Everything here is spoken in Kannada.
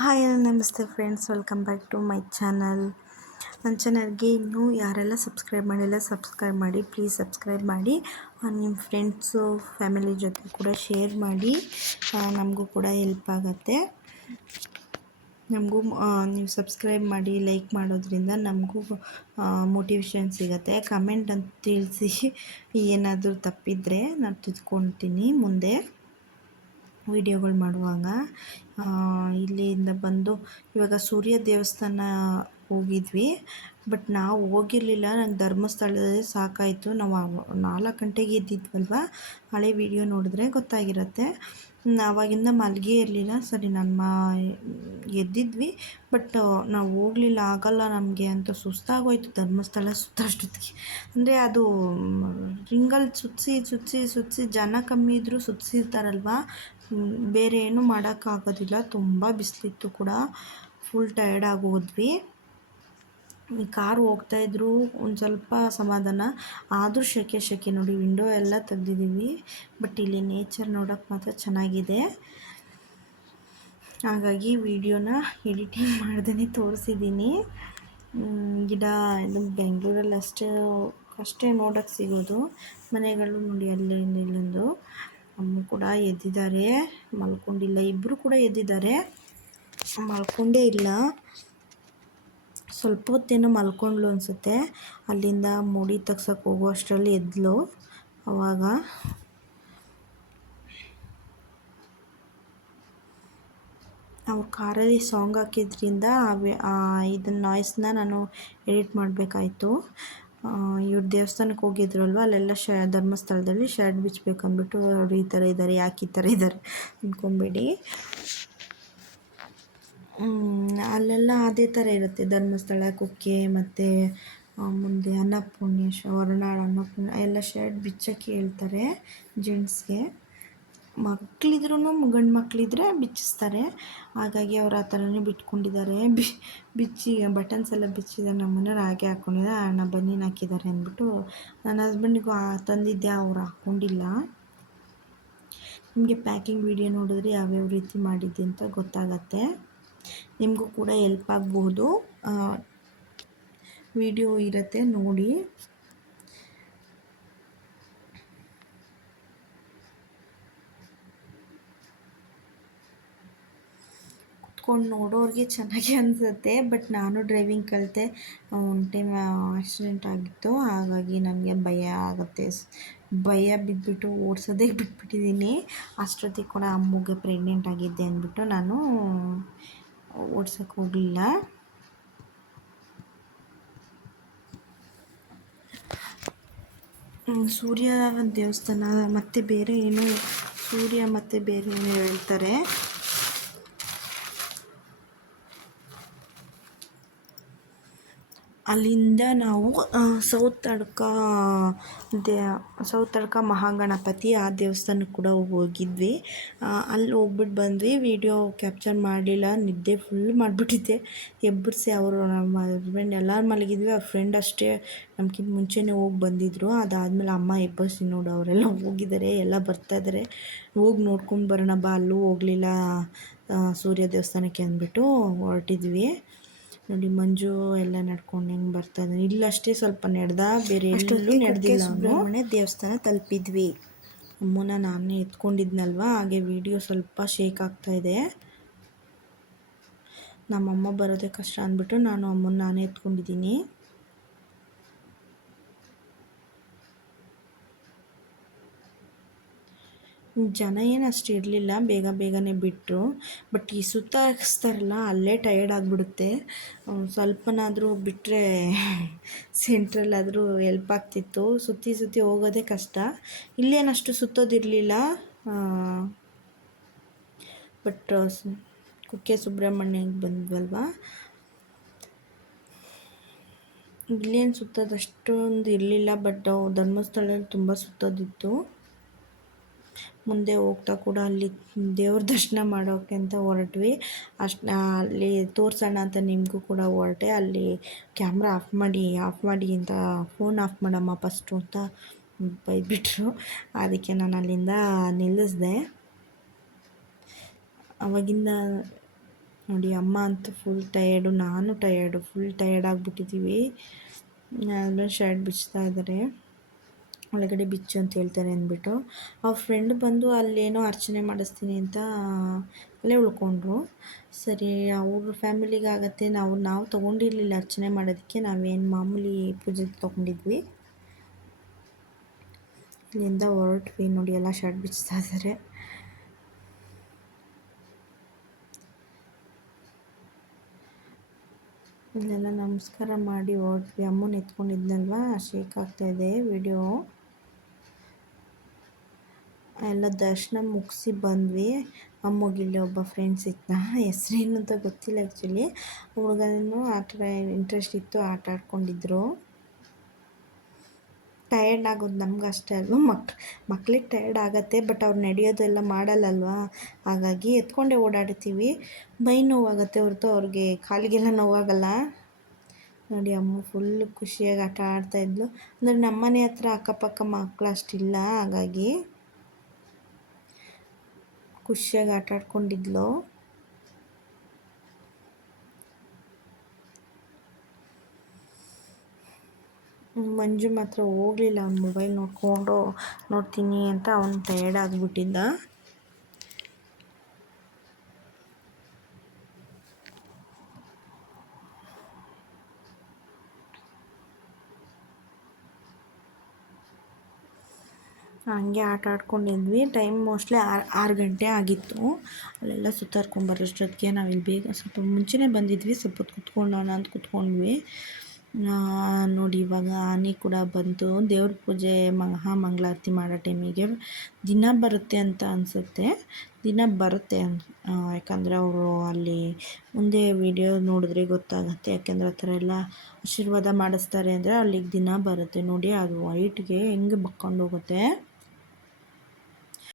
ಹಾಯ್ ನಮಸ್ತೆ friends welcome back to my channel ನನ್ನ ಚಾನಲ್ಗೆ ಇನ್ನೂ ಯಾರೆಲ್ಲ ಸಬ್ಸ್ಕ್ರೈಬ್ ಮಾಡಿಲ್ಲ ಸಬ್ಸ್ಕ್ರೈಬ್ ಮಾಡಿ ಪ್ಲೀಸ್ ಸಬ್ಸ್ಕ್ರೈಬ್ ಮಾಡಿ. ನಿಮ್ಮ ಫ್ರೆಂಡ್ಸು ಫ್ಯಾಮಿಲಿ ಜೊತೆ ಕೂಡ ಶೇರ್ ಮಾಡಿ. ನಮಗೂ ಕೂಡ ಹೆಲ್ಪ್ ಆಗುತ್ತೆ. ನಮಗೂ ನೀವು ಸಬ್ಸ್ಕ್ರೈಬ್ ಮಾಡಿ ಲೈಕ್ ಮಾಡೋದ್ರಿಂದ ನಮಗೂ ಮೋಟಿವೇಶನ್ ಸಿಗುತ್ತೆ. ಕಮೆಂಟ್ ಅಂತ ತಿಳಿಸಿ ಏನಾದರೂ ತಪ್ಪಿದ್ರೆ ನಾನು ತಿದ್ಕೊತೀನಿ ಮುಂದೆ. ವೀಡಿಯೋಗಳು ಮಾಡುವಾಗ ಇಲ್ಲಿಂದ ಬಂದು ಇವಾಗ ಸೂರ್ಯ ದೇವಸ್ಥಾನ ಹೋಗಿದ್ವಿ. ಬಟ್ ನಾವು ಹೋಗಿರಲಿಲ್ಲ. ನಂಗೆ ಧರ್ಮಸ್ಥಳದಲ್ಲಿ ಸಾಕಾಯಿತು. ನಾವು ನಾಲ್ಕು ಗಂಟೆಗೆ ಎದ್ದಿದ್ವಲ್ವ? ಹಳೆ ವಿಡಿಯೋ ನೋಡಿದ್ರೆ ಗೊತ್ತಾಗಿರುತ್ತೆ. ಆವಾಗಿಂದ ಮಲಗೆ ಇರಲಿಲ್ಲ. ಸರಿ ನಮ್ಮ ಎದ್ದಿದ್ವಿ. ಬಟ್ ನಾವು ಹೋಗಲಿಲ್ಲ. ಆಗಲ್ಲ ನಮಗೆ ಅಂತ ಸುಸ್ತಾಗೋಯ್ತು ಧರ್ಮಸ್ಥಳ ಸುತ್ತಷ್ಟೊತ್ತಿಗೆ. ಅಂದರೆ ಅದು ರಿಂಗಲ್ಲಿ ಸುತ್ತಿಸಿ ಸುತ್ತಿಸಿ ಸುತ್ತಿಸಿ ಜನ ಕಮ್ಮಿ ಇದ್ದರೂ ಸುತ್ತಿಸಿರ್ತಾರಲ್ವ ಬೇರೆ ಏನು ಮಾಡೋಕ್ಕಾಗೋದಿಲ್ಲ. ತುಂಬ ಬಿಸಿಲಿತ್ತು ಕೂಡ. ಫುಲ್ ಟಯರ್ಡ್ ಆಗೋದ್ವಿ. ಕಾರ್ ಹೋಗ್ತಾಯಿದ್ರು ಒಂದು ಸ್ವಲ್ಪ ಸಮಾಧಾನ. ಆದರೂ ಶೆಕೆ ಶೆಕೆ ನೋಡಿ. ವಿಂಡೋ ಎಲ್ಲ ತೆಗ್ದಿದ್ದೀವಿ. ಬಟ್ ಇಲ್ಲಿ ನೇಚರ್ ನೋಡೋಕ್ಕೆ ಮಾತ್ರ ಚೆನ್ನಾಗಿದೆ. ಹಾಗಾಗಿ ವಿಡಿಯೋನ ಎಡಿಟಿಂಗ್ ಮಾಡ್ದೇ ತೋರಿಸಿದ್ದೀನಿ. ಗಿಡ ಇದು ಬೆಂಗಳೂರಲ್ಲಿ ಅಷ್ಟೇ ಅಷ್ಟೇ ನೋಡೋಕ್ಕೆ ಸಿಗೋದು. ಮನೆಗಳು ನೋಡಿ ಅಲ್ಲಿ ಇಲ್ಲೊಂದು. ಅಮ್ಮ ಕೂಡ ಎದ್ದಿದ್ದಾರೆ. ಮಲ್ಕೊಂಡಿಲ್ಲ ಇಬ್ಬರು ಕೂಡ ಎದ್ದಿದ್ದಾರೆ. ಮಲ್ಕೊಂಡೇ ಇಲ್ಲ. ಸ್ವಲ್ಪ ಹೊತ್ತೇನೋ ಮಲ್ಕೊಂಡ್ಲು ಅನಿಸುತ್ತೆ. ಅಲ್ಲಿಂದ ಮುಡಿ ತಗ್ಸಕ್ಕೆ ಹೋಗೋ, ಅಷ್ಟರಲ್ಲಿ ಎದ್ಲು. ಅವಾಗ ಅವ್ರ ಕಾರಲ್ಲಿ ಸಾಂಗ್ ಹಾಕಿದ್ರಿಂದ ಇದನ್ನ ನಾಯ್ಸ್ನ ನಾನು ಎಡಿಟ್ ಮಾಡಬೇಕಾಯ್ತು. ಇವ್ರು ದೇವಸ್ಥಾನಕ್ಕೆ ಹೋಗಿದ್ರಲ್ವ? ಅಲ್ಲೆಲ್ಲ ಶ, ಧರ್ಮಸ್ಥಳದಲ್ಲಿ ಶರ್ಟ್ ಬಿಚ್ಚಬೇಕಂದ್ಬಿಟ್ಟು ಅವ್ರು ಈ ಥರ ಇದ್ದಾರೆ ಯಾಕೆ ಈ ಥರ ಇದ್ದಾರೆ ಅಂದ್ಕೊಂಬೇಡಿ ಅಲ್ಲೆಲ್ಲ ಅದೇ ಥರ ಇರುತ್ತೆ. ಧರ್ಮಸ್ಥಳ, ಕುಕ್ಕೆ ಮತ್ತು ಮುಂದೆ ಅನ್ನಪೂರ್ಣೇಶ್ವರ, ಹೊರನಾಡು ಅನ್ನಪೂರ್ಣ, ಎಲ್ಲ ಶರ್ಟ್ ಬಿಚ್ಚಕ್ಕೆ ಹೇಳ್ತಾರೆ ಜೆಂಟ್ಸ್ಗೆ ಮಕ್ಕಳಿದ್ರೂ ಗಂಡು ಮಕ್ಕಳಿದ್ರೆ ಬಿಚ್ಚಿಸ್ತಾರೆ. ಹಾಗಾಗಿ ಅವ್ರು ಆ ಥರನೇ ಬಿಟ್ಕೊಂಡಿದ್ದಾರೆ. ಬಿ, ಬಿಚ್ಚಿ, ಬಟನ್ಸ್ ಎಲ್ಲ ಬಿಚ್ಚಿದ್ದಾರೆ ನಮ್ಮ ಮನೆಯವ್ರು ಹಾಗೆ ಹಾಕ್ಕೊಂಡಿದ್ದಾರೆ ಅಣ್ಣ ಬನ್ನಿನ ಹಾಕಿದ್ದಾರೆ ಅಂದ್ಬಿಟ್ಟು ನನ್ನ ಹಸ್ಬೆಂಡಿಗೂ ತಂದಿದ್ದೆ, ಅವ್ರು ಹಾಕ್ಕೊಂಡಿಲ್ಲ. ನಿಮಗೆ ಪ್ಯಾಕಿಂಗ್ ವಿಡಿಯೋ ನೋಡಿದ್ರೆ ಯಾವ್ಯಾವ ರೀತಿ ಮಾಡಿದ್ದೆ ಅಂತ ಗೊತ್ತಾಗತ್ತೆ. ನಿಮಗೂ ಕೂಡ ಹೆಲ್ಪ್ ಆಗ್ಬೋದು. ವಿಡಿಯೋ ಇರುತ್ತೆ ನೋಡಿ. ಕುತ್ಕೊಂಡು ನೋಡೋರಿಗೆ ಚೆನ್ನಾಗಿ ಅನಿಸುತ್ತೆ. ಬಟ್ ನಾನು ಡ್ರೈವಿಂಗ್ ಕಲಿತೆ. ಒನ್ ಟೈಮ್ ಆಕ್ಸಿಡೆಂಟ್ ಆಗಿತ್ತು. ಹಾಗಾಗಿ ನನಗೆ ಭಯ ಆಗುತ್ತೆ. ಭಯ ಬಿದ್ದುಬಿಟ್ಟು ಓಡಿಸೋದೇ ಬಿಟ್ಬಿಟ್ಟಿದ್ದೀನಿ. ಅಷ್ಟೊತ್ತಿಗೆ ಕೂಡ ಅಮ್ಮಗೆ ಪ್ರೆಗ್ನೆಂಟ್ ಆಗಿದ್ದೆ ಅಂದ್ಬಿಟ್ಟು ನಾನು ಓಡ್ಸೋಕ್ಕೆ ಹೋಗಲಿಲ್ಲ. ಸೂರ್ಯ ದೇವಸ್ಥಾನ ಮತ್ತು ಬೇರೆ ಏನು, ಸೂರ್ಯ ಮತ್ತು ಬೇರೆ ಏನು ಹೇಳ್ತಾರೆ. ಅಲ್ಲಿಂದ ನಾವು ಸೌತ್ ತಡ್ಕ ದೇ, ಸೌತ್ ತಡ್ಕ ಮಹಾಗಣಪತಿ ಆ ದೇವಸ್ಥಾನಕ್ಕೆ ಕೂಡ ಹೋಗಿದ್ವಿ. ಅಲ್ಲಿ ಹೋಗ್ಬಿಟ್ಟು ಬಂದ್ವಿ. ವೀಡಿಯೋ ಕ್ಯಾಪ್ಚರ್ ಮಾಡಲಿಲ್ಲ ನಿದ್ದೆ ಫುಲ್ ಮಾಡಿಬಿಟ್ಟಿದ್ದೆ. ಎಬ್ಬರ್ಸಿ ಅವರು ನಮ್ಮ ಹಸ್ಬೆಂಡ್ ಎಲ್ಲರೂ ಮಲಗಿದ್ವಿ. ಅವ್ರ ಫ್ರೆಂಡ್ ಅಷ್ಟೇ ನಮ್ಗಿಂತ ಮುಂಚೆನೇ ಹೋಗಿ ಬಂದಿದ್ದರು ಅದಾದಮೇಲೆ ಅಮ್ಮ ಎಬ್ಬರ್ಸಿ ನೋಡು ಅವರೆಲ್ಲ ಹೋಗಿದ್ದಾರೆ ಎಲ್ಲ ಬರ್ತಾಯಿದ್ದಾರೆ ಹೋಗಿ ನೋಡ್ಕೊಂಡು ಬರೋಣ ಬಾ. ಅಲ್ಲೂ ಹೋಗಲಿಲ್ಲ ಸೂರ್ಯ ದೇವಸ್ಥಾನಕ್ಕೆ ಅಂದ್ಬಿಟ್ಟು ಹೊರಟಿದ್ವಿ. ನೋಡಿ ಮಂಜು ಎಲ್ಲ ನಡ್ಕೊಂಡು ಹೆಂಗೆ ಬರ್ತಾ ಇದ್ದಾನೆ ಇಲ್ಲಷ್ಟೇ ಸ್ವಲ್ಪ ನಡೆದ ಬೇರೆ ಎಲ್ಲೂ ನಡೆದಿಲ್ಲ ಸುಬ್ರಹ್ಮಣ್ಯ ದೇವಸ್ಥಾನ ತಲುಪಿದ್ವಿ. ಅಮ್ಮನ ನಾನೇ ಎತ್ಕೊಂಡಿದ್ನಲ್ವ? ಹಾಗೆ ವಿಡಿಯೋ ಸ್ವಲ್ಪ ಶೇಕ್ ಆಗ್ತಾ ಇದೆ. ನಮ್ಮಮ್ಮ ಬರೋದೇ ಕಷ್ಟ ಅಂದ್ಬಿಟ್ಟು ನಾನು ಅಮ್ಮನ ನಾನೇ ಎತ್ಕೊಂಡಿದ್ದೀನಿ. ಜನ ಏನು ಅಷ್ಟು ಇರಲಿಲ್ಲ, ಬೇಗ ಬೇಗನೆ ಬಿಟ್ಟರು ಬಟ್ ಈ ಸುತ್ತ ಹಾಕಿಸ್ತಾರಲ್ಲ ಅಲ್ಲೇ ಟಯರ್ಡ್ ಆಗಿಬಿಡುತ್ತೆ. ಸ್ವಲ್ಪನಾದರೂ ಬಿಟ್ಟರೆ ಸೆಂಟ್ರಲ್ಲಾದರೂ ಎಲ್ಪ್ ಆಗ್ತಿತ್ತು. ಸುತ್ತಿ ಸುತ್ತಿ ಹೋಗೋದೇ ಕಷ್ಟ. ಇಲ್ಲೇನಷ್ಟು ಸುತ್ತೋದಿರಲಿಲ್ಲ. ಬಟ್ ಕುಕ್ಕೆ ಸುಬ್ರಹ್ಮಣ್ಯಕ್ಕೆ ಬಂದ್ವಲ್ವ? ಇಲ್ಲೇನು ಸುತ್ತೋದಷ್ಟೊಂದು ಇರಲಿಲ್ಲ, ಬಟ್ ಧರ್ಮಸ್ಥಳದಲ್ಲಿ ತುಂಬ ಸುತ್ತೋದಿತ್ತು. ಮುಂದೆ ಹೋಗ್ತಾ ಕೂಡ ಅಲ್ಲಿ ದೇವ್ರ ದರ್ಶನ ಮಾಡೋಕ್ಕೆ ಅಂತ ಹೊರಟ್ವಿ. ಅಷ್ಟು ಅಲ್ಲಿ ತೋರಿಸೋಣ ಅಂತ ನಿಮಗೂ ಕೂಡ ಹೊರಟೆ. ಅಲ್ಲಿ ಕ್ಯಾಮ್ರಾ ಆಫ್ ಮಾಡಿ ಆಫ್ ಮಾಡಿ ಅಂತ ಫೋನ್ ಆಫ್ ಮಾಡಮ್ಮ ಫಸ್ಟು ಅಂತ ಬೈದ್ಬಿಟ್ರು. ಅದಕ್ಕೆ ನಾನು ಅಲ್ಲಿಂದ ನಿಲ್ಲಿಸಿದೆ. ಅವಾಗಿಂದ ನೋಡಿ ಅಮ್ಮ ಅಂತೂ ಫುಲ್ ಟಯರ್ಡು ನಾನು ಟಯರ್ಡು ಫುಲ್ ಟಯರ್ಡ್ ಆಗಿಬಿಟ್ಟಿದ್ದೀವಿ. ಅದನ್ನು ಶರ್ಟ್ ಬಿಚ್ತಾ ಇದ್ದಾರೆ. ಒಳಗಡೆ ಬಿಚ್ಚು ಅಂತ ಹೇಳ್ತಾರೆ ಅಂದ್ಬಿಟ್ಟು. ಅವ್ರ ಫ್ರೆಂಡ್ ಬಂದು ಅಲ್ಲೇನೋ ಅರ್ಚನೆ ಮಾಡಿಸ್ತೀನಿ ಅಂತ ಅಲ್ಲೇ ಉಳ್ಕೊಂಡ್ರು. ಸರಿ, ಅವ್ರ ಫ್ಯಾಮಿಲಿಗೆ ಆಗತ್ತೆ. ನಾವು ನಾವು ತೊಗೊಂಡಿರಲಿಲ್ಲ ಅರ್ಚನೆ ಮಾಡೋದಕ್ಕೆ. ನಾವೇನು ಮಾಮೂಲಿ ಪೂಜೆ ತೊಗೊಂಡಿದ್ವಿ. ಇಲ್ಲಿಂದ ಹೊರಟ್ವಿ. ನೋಡಿ, ಎಲ್ಲ ಶರ್ಟ್ ಬಿಚ್ಚಿಸ್ತಾ ಇದ್ದಾರೆ. ಇಲ್ಲೆಲ್ಲ ನಮಸ್ಕಾರ ಮಾಡಿ ಹೊರಟ್ವಿ. ಅಮ್ಮನ ಎತ್ಕೊಂಡಿದ್ನಲ್ವ? ಶೇಕ್ ಆಗ್ತಾಯಿದೆ ವಿಡಿಯೋ ಎಲ್ಲ ದರ್ಶನ ಮುಗಿಸಿ ಬಂದ್ವಿ. ಅಮ್ಮಗಿಲ್ಲಿ ಒಬ್ಬ ಫ್ರೆಂಡ್ಸ್ ಇತ್ತ ಹೆಸ್ರೇನು ಅಂತ ಗೊತ್ತಿಲ್ಲ ಆ್ಯಕ್ಚುಲಿ ಹುಡುಗನೂ ಆಟ ಇಂಟ್ರೆಸ್ಟ್ ಇತ್ತು, ಆಟ ಆಡ್ಕೊಂಡಿದ್ರು. ಟಯರ್ಡ್ ಆಗೋದು ನಮ್ಗೆ ಅಷ್ಟೇ ಅಲ್ವ? ಮಕ್, ಮಕ್ಳಿಗೆ ಟಯರ್ಡ್ ಆಗುತ್ತೆ ಬಟ್ ಅವ್ರು ನಡೆಯೋದೆಲ್ಲ ಮಾಡಲ್ಲಲ್ವಾ? ಹಾಗಾಗಿ ಎತ್ಕೊಂಡೇ ಓಡಾಡ್ತೀವಿ. ಮೈ ನೋವಾಗತ್ತೆ ಹೊರತು ಅವ್ರಿಗೆ, ಕಾಲಿಗೆಲ್ಲ ನೋವಾಗಲ್ಲ. ನೋಡಿ ಅಮ್ಮ ಫುಲ್ ಖುಷಿಯಾಗಿ ಆಟ ಆಡ್ತಾಯಿದ್ಲು ಅಂದರೆ ನಮ್ಮನೆ ಹತ್ರ ಅಕ್ಕಪಕ್ಕ ಮಕ್ಕಳು ಅಷ್ಟಿಲ್ಲ ಹಾಗಾಗಿ ಖುಷಿಯಾಗಿ ಆಟ ಆಡ್ಕೊಂಡಿದ್ಲು ಮಂಜು ಮಾತ್ರ ಹೋಗಲಿಲ್ಲ ಅವ್ನು ಮೊಬೈಲ್ ನೋಡಿಕೊಂಡು ನೋಡ್ತೀನಿ ಅಂತ ಅವನು ಟಯರ್ಡ್ ಆಗಿಬಿಟ್ಟಿದ್ದ. ಹಂಗೆ ಆಟ ಆಡ್ಕೊಂಡಿದ್ವಿ. ಟೈಮ್ ಮೋಸ್ಟ್ಲಿ ಆರು ಆರು ಗಂಟೆ ಆಗಿತ್ತು. ಅಲ್ಲೆಲ್ಲ ಸುತ್ತಾಡ್ಕೊಂಬರೋಷ್ಟೊತ್ತಿಗೆ ನಾವಿಲ್ಲಿ ಬೇಗ ಸ್ವಲ್ಪ ಮುಂಚೆನೇ ಬಂದಿದ್ವಿ. ಸ್ವಲ್ಪ ಹೊತ್ತು ಕುತ್ಕೊಳ್ಳೋಣ ಅಂತ ಕುತ್ಕೊಂಡ್ವಿ. ನೋಡಿ ಇವಾಗ ಆನೆ ಕೂಡ ಬಂತು. ದೇವ್ರ ಪೂಜೆ ಮಹಾ ಮಂಗಳಾರತಿ ಮಾಡೋ ಟೈಮಿಗೆ ದಿನ ಬರುತ್ತೆ ಅಂತ ಅನಿಸುತ್ತೆ. ದಿನ ಬರುತ್ತೆ ಯಾಕಂದರೆ ಅವರು ಅಲ್ಲಿ ಮುಂದೆ ವಿಡಿಯೋ ನೋಡಿದ್ರೆ ಗೊತ್ತಾಗುತ್ತೆ. ಯಾಕೆಂದರೆ ಆ ಥರ ಎಲ್ಲ ಆಶೀರ್ವಾದ ಮಾಡಿಸ್ತಾರೆ ಅಂದರೆ ಅಲ್ಲಿಗೆ ದಿನ ಬರುತ್ತೆ. ನೋಡಿ ಅದು ವೈಟ್ಗೆ ಹೆಂಗೆ ಬಕ್ಕೊಂಡು ಹೋಗುತ್ತೆ.